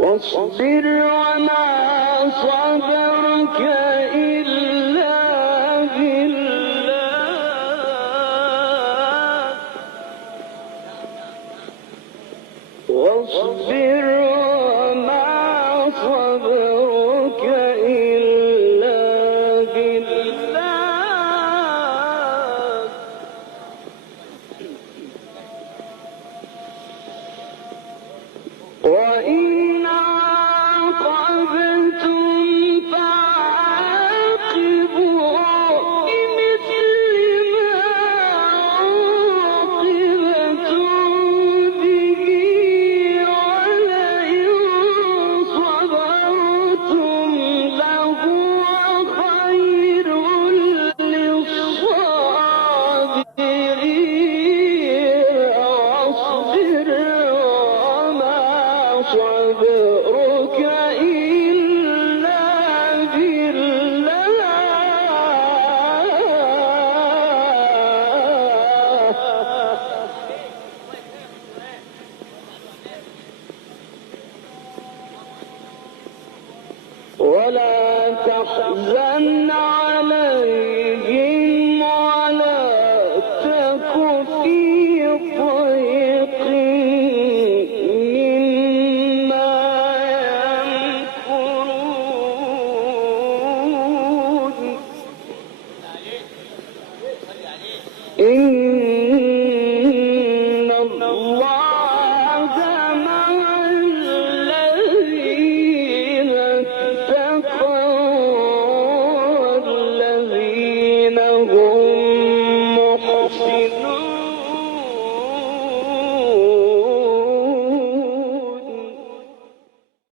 واصبر وما صبرك إلا بالله واصبر وما صبرك إلا بالله وإن عاقبتم فعاقبوا بمثل ما عوقبتم به ولئن صبرتم لهو خير للصابرين واصبر وما صبرك إلا بالله ولا تحزن